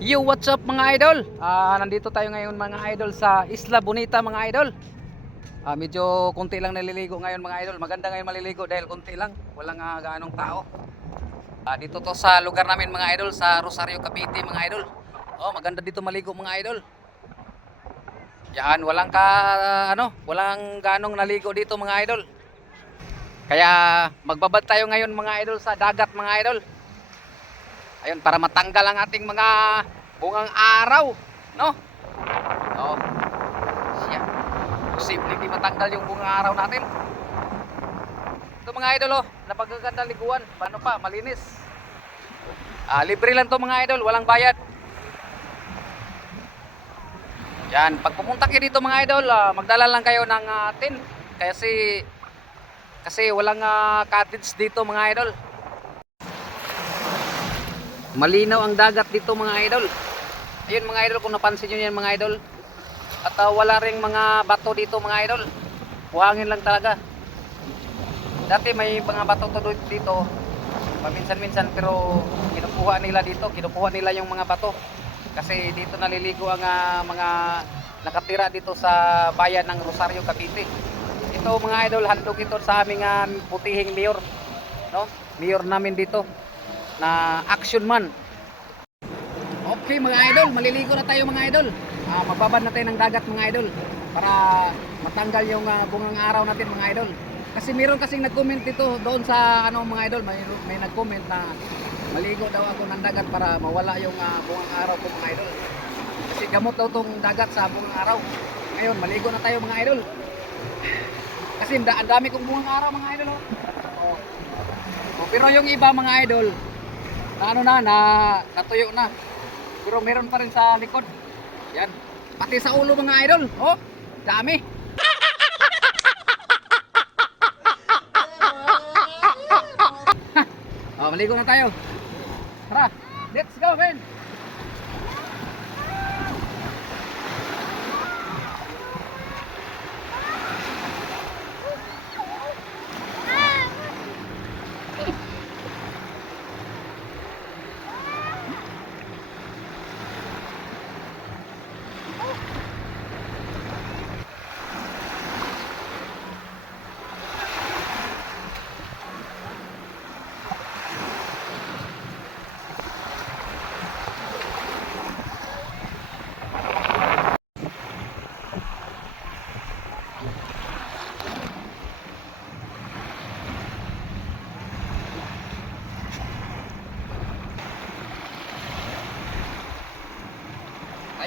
Yo, what's up mga idol? Ah, nandito tayo ngayon mga idol sa Isla Bonita mga idol. Ah, medyo konti lang naliligo ngayon mga idol. Maganda ngayon maliligo dahil konti lang. Walang uh, gaanong tao. Ah, dito to sa lugar namin mga idol sa Rosario Cavite mga idol. Oh, maganda dito maligo mga idol. Yan, walang ka ano, walang ganong naligo dito mga idol. Kaya magbabad tayo ngayon mga idol sa dagat mga idol. Ayun, para matanggal ang ating mga bungang araw, no? Oo. Siya. Posible hindi matanggal yung bungang araw natin. Ito mga idol, oh, napagaganda liguan. Paano pa, malinis. Ah, libre lang to mga idol, walang bayad. Yan, pag pumunta kayo dito mga idol, ah, magdala lang kayo ng uh, tin. Kasi kasi walang ah, cottage dito mga idol. Malinaw ang dagat dito mga idol. Ayun mga idol kung napansin nyo yan mga idol. At ah, wala ring mga bato dito mga idol. Buhangin lang talaga. Dati may mga bato to dito. Paminsan-minsan pero kinukuha nila dito. Kinukuha nila yung mga bato. Kasi dito naliligo ang ah, mga nakatira dito sa bayan ng Rosario, Cavite. Ito mga idol, handog ito sa aming ah, putihing mayor. No? Mayor namin dito na action man. Okay mga idol, maliligo na tayo mga idol. Ah, magbabad na tayo ng dagat mga idol para matanggal yung ah, bungang araw natin mga idol. Kasi meron kasing nag-comment dito doon sa ano mga idol, may, may nag-comment na maligo daw ako ng dagat para mawala yung ah, bungang araw ko mga idol. Kasi gamot daw tong dagat sa bungang araw. Ngayon, maligo na tayo mga idol. Kasi ang dami kong bungang araw mga idol. Oh. Oh. Oh, pero yung iba mga idol, na ano na, na natuyo na. Pero meron pa rin sa likod. Yan. Pati sa ulo mga idol. Oh, dami. oh, maligo na tayo. Tara, let's go, men.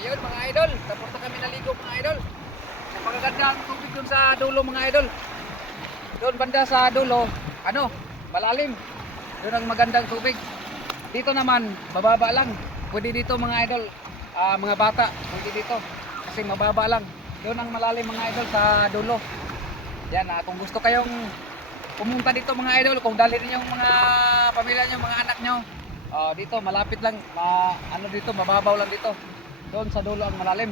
Ayun mga idol, tapos na kami naligo mga idol. Napakaganda ang tubig dun sa dulo mga idol. Doon banda sa dulo, ano, malalim. Doon ang magandang tubig. Dito naman, mababa lang. Pwede dito mga idol, ah, mga bata, pwede dito. Kasi mababa lang. Doon ang malalim mga idol sa dulo. Yan, ah, kung gusto kayong pumunta dito mga idol, kung dali niyo yung mga pamilya niyo, mga anak niyo, ah, dito malapit lang, ma, ano dito, mababaw lang dito. Doon sa dulo ang malalim.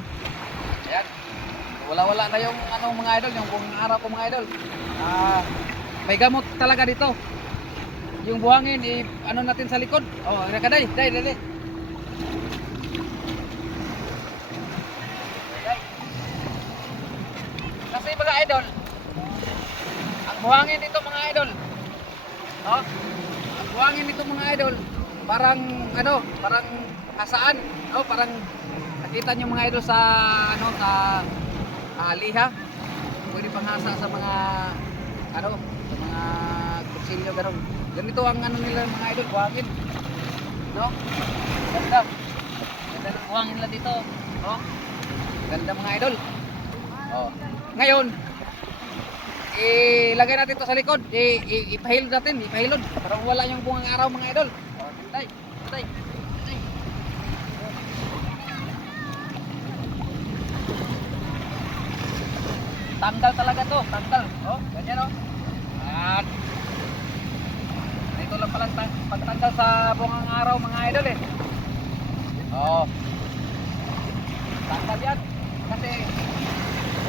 Ayan. Wala-wala na yung ano mga idol, yung buong araw ko mga idol. Ah, may gamot talaga dito. Yung buhangin, i ano natin sa likod. Oh, ka day, day, day. Kasi mga idol, ang buhangin dito mga idol. No? Ang buhangin dito mga idol, parang ano, parang hasaan, no? Parang nakita niyo mga idol sa ano sa ah, liha. Pwede panghasa sa mga ano, sa mga kutsilyo gano'n. Ganito ang ano nila mga idol, buhangin. No? Ganda. Ganda ng buhangin nila dito. No? Ganda mga idol. Oh. Ngayon, ilagay natin to sa likod. I, i, ipahilod natin, ipahilod. Para wala yung bungang araw mga idol. Oh, tay, tay. Tanggal talaga to, tanggal. Oh, ganyan oh. At ito lang palang tang pagtanggal sa bungang araw mga idol eh. Oh. Tanggal yan. Kasi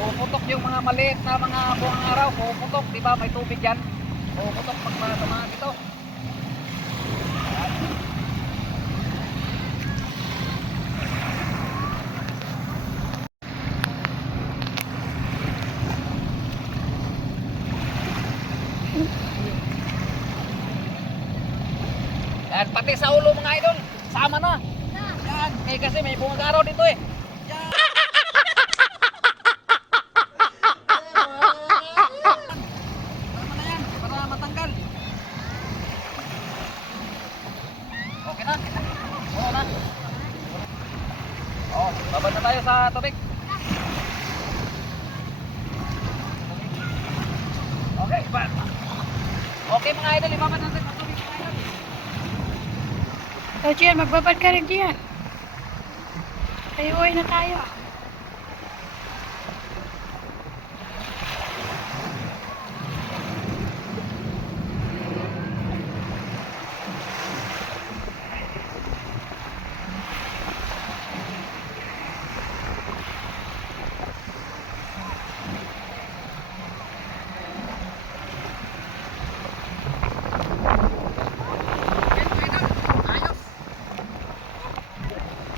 puputok yung mga maliit na mga bungang araw, puputok, di ba? May tubig yan. Puputok pag mga tumahan Yan, pati sa ulo mga idol. Sama na. Yan, eh kasi may bunga araw dito eh. Yan. Para matanggal. Okay na? Oo na. Oh, babad tayo sa tubig. Okay? Okay mga idol, ibabad natin sa tubig mga idol. O Gian, magbabad ka rin Gian. Ay, uwi na tayo. Okay, mga idol. Ayos.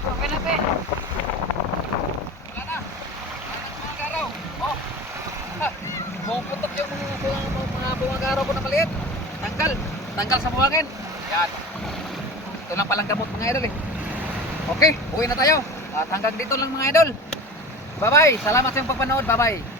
Okay na, pe. Wala na. Wala na mga garaw. Oh. Ha. Pumuputok yung mga, mga, mga bunga garaw ko na maliit. Tanggal. Buhangin. Yan. Ito lang palang gamot mga idol eh. Okay, uwi na tayo. At hanggang dito lang mga idol. Bye-bye. Salamat sa iyong pagpanood. Bye-bye.